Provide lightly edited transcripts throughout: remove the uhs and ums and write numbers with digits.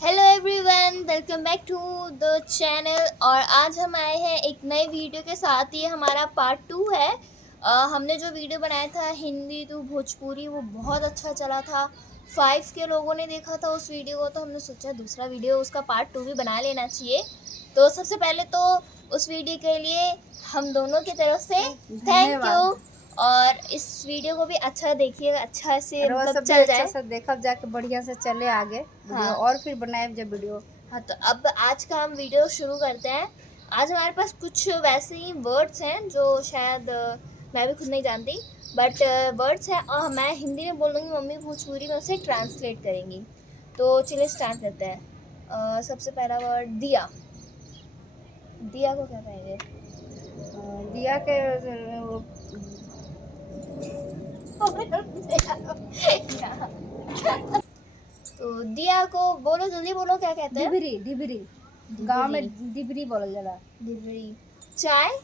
Hello everyone, welcome back to the channel. और आज हम आए हैं एक नए वीडियो के साथ। ये हमारा पार्ट 2 है। हमने जो वीडियो बनाया था हिंदी टू भोजपुरी, वो बहुत अच्छा चला था। 5 के लोगों ने देखा था उस वीडियो को, तो हमने सोचा दूसरा वीडियो उसका पार्ट 2 भी बना लेना चाहिए। तो सबसे पहले तो उस वीडियो के लिए हम दोनों की तरफ से थैंक यू। और इस वीडियो को भी अच्छा देखिएगा, अच्छा से मतलब चल जाए, अच्छा से देखब जाके बढ़िया से चले आगे वीडियो। हाँ। और फिर बनाए जब वीडियो। हाँ, तो अब आज का हम वीडियो शुरू करते हैं। आज हमारे पास कुछ वैसे ही वर्ड्स हैं जो शायद मैं भी खुद नहीं जानती, बट वर्ड्स हैं और मैं हिंदी में बोलूँगी, मम्मी भोजपुरी में उसे ट्रांसलेट करेंगी। तो चलिए स्टार्ट करते हैं। सबसे पहला वर्ड दिया। दिया को क्या कहेंगे? दिया के तो दिया को बोलो, जल्दी बोलो, क्या कहते हैं? डिबरी। डिबरी गांव में डिबरी बोला जाला। डिबरी। चाय।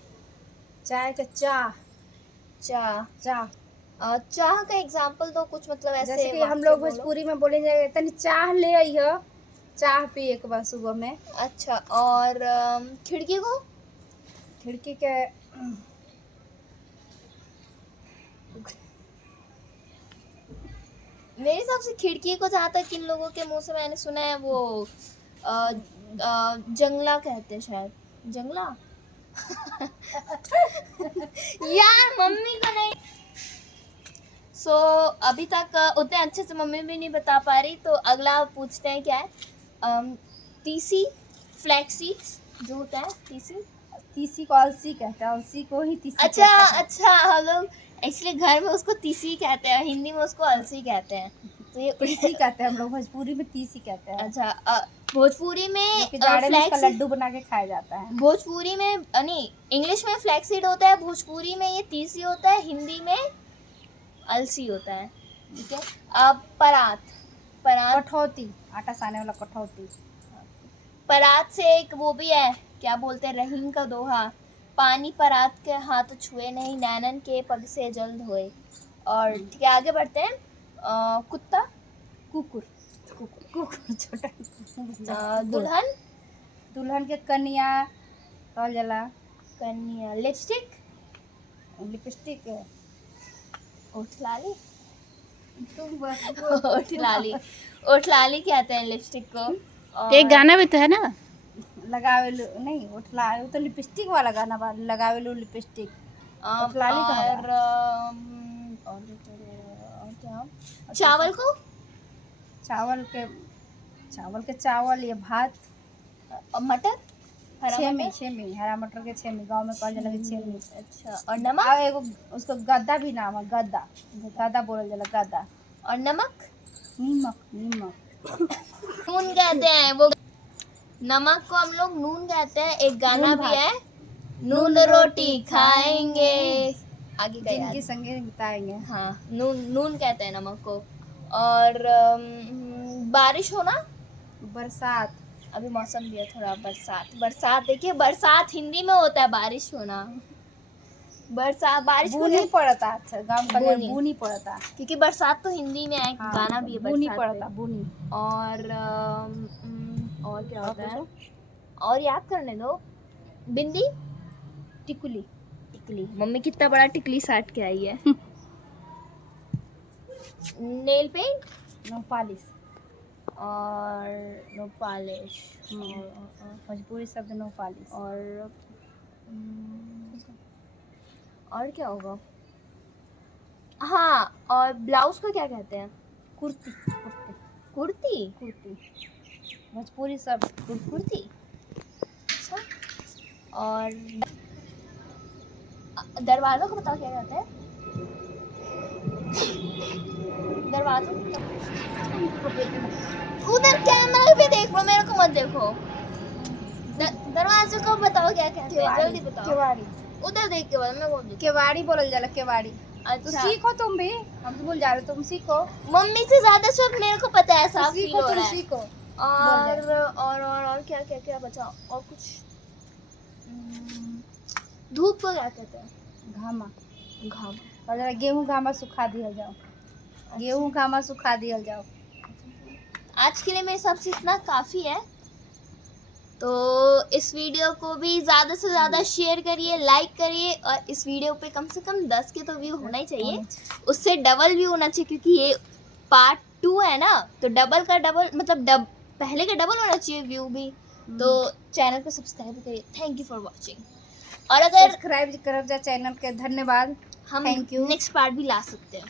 चाय के चाह। चाह। चाह चाह का एग्जाम्पल दो कुछ, मतलब ऐसे जैसे कि हम लोग भोजपुरी में बोलेंगे तनी चाह ले आइयो, चाह पिए के बाद सुबह में। अच्छा, और खिड़की को? खिड़की के मेरे हिसाब से खिड़की को जहाँ तक इन लोगों के मुंह से मैंने सुना है वो जंगला कहते हैं शायद। जंगला। यार मम्मी को नहीं। सो अभी तक उतने अच्छे से मम्मी भी नहीं बता पा रही, तो अगला पूछते हैं क्या है। तीसी, फ्लैक्स सीड्स जो होता है। तीसी। तीसी को अलसी कहते हैं, अलसी को ही तीसी अच्छा कहते हैं। अच्छा, हम लोग एक्चुअली घर में उसको तीसी कहते हैं, हिंदी में उसको अलसी कहते हैं। तो ये तीसी कहते हैं, हम लोग भोजपुरी में तीसी कहते हैं। अच्छा, भोजपुरी में जाड़े में इसका लड्डू बना के खाया जाता है। भोजपुरी में नहीं, इंग्लिश में फ्लैक्सीड होता है, भोजपुरी में ये तीसी होता है, हिंदी में अलसी होता है। ठीक है। अब परात। परात, कठौती, आटा साने वाला कठौती। परात से एक वो भी है, क्या बोलते हैं, रहीम का दोहा, पानी परात के हाथ छुए नहीं, नैनन के पग से जल धोए। और ठीक है, आगे बढ़ते हैं। कुत्ता। कुकुर। कुकुर छोटा। दुल्हन। दुल्हन के कन्या कहल जाला। कन्या। लिपस्टिक। लिपस्टिक। ओठलाली। तुम ओठलाली। ओठलाली कहते हैं लिपस्टिक को। एक गाना भी तो है ना, लगावेलू नहीं, उठला वो तो लिपस्टिक वाला गाना बा, लगावेलू लिपस्टिक। ओठलाली और क्या? चावल को? चावल के चावल या भात। मटर। हरा छेमी। मटर। छेमी, हरा मटर के छेमी, गांव में कहल जाला कि छेमी। अच्छा, और नमक? और एगो उसको गद्दा भी नाम है, गद्दा। गद्दा बोलल जाला, गद्दा। और नमक? नीमक। नीमक नून कहते हैं वो। नमक को हम लोग नून कहते हैं। एक गाना भी है, नून रोटी खाएंगे, आगे का याद। जिंदगी संगे बिताएंगे। हाँ, नून नून कहते हैं नमक को। और बारिश होना। बरसात। अभी मौसम भी है थोड़ा बरसात। बरसात देखिए, बरसात हिंदी में होता है बारिश होना। बरसात, बारिश बूनी पड़ता। अच्छा, गांव का बूनी। बूनी पड़ता, क्योंकि बरसात तो हिंदी में है। हाँ, गाना भी है बूनी बरसात पड़ता, पे। बूनी। और क्या होता है? और याद करने दो। बिंदी। टिकुली। टिकली। मम्मी कितना बड़ा टिकली साट के आई है। Nail paint. No polish. और नो पॉलिश। भोजपुरी शब्द नो पॉलिश। और क्या होगा? हाँ, और ब्लाउज को क्या कहते हैं? कुर्ती। कुर्ती। कुर्ती भोजपुरी शब्द कुर्ती। अच्छा, और दरवाज़ों को बताओ क्या कहते हैं? दरवाज़ों को उधर कैमरा पे देख लो, मेरे को मत देखो। दरवाजे को बताओ क्या कहते हैं, जल्दी बताओ। केवाड़ी। उधर देख के बताओ, मैं बोल दूँ। केवाड़ी बोलल जाला, केवाड़ी। तो अच्छा, सीखो तुम भी, हम तो भूल जा रहे, तुम सीखो। मम्मी से ज्यादा सब मेरे को पता है, साफ फील सीखो, हो तुम रहा है। सीखो। और क्या क्या क्या बचाओ, और कुछ। धूप को क्या कहते हैं? घामा। घाम। और जरा गेहूं घामा सुखा दिया जाओ। गेहूं घामा सुखा दिया जाओ। आज के लिए मेरे हिसाब से इतना काफ़ी है। तो इस वीडियो को भी ज़्यादा से ज़्यादा शेयर करिए, लाइक करिए, और इस वीडियो पे कम से कम 10 के तो व्यू होना ही चाहिए, उससे डबल व्यू होना चाहिए, क्योंकि ये पार्ट 2 है ना, तो डबल का डबल मतलब पहले का डबल होना चाहिए व्यू भी। तो चैनल को सब्सक्राइब करिए। Thank you for watching. और अगर सब्सक्राइब करब जा चैनल के, धन्यवाद। हम Thank you. नेक्स्ट पार्ट भी ला सकते हैं।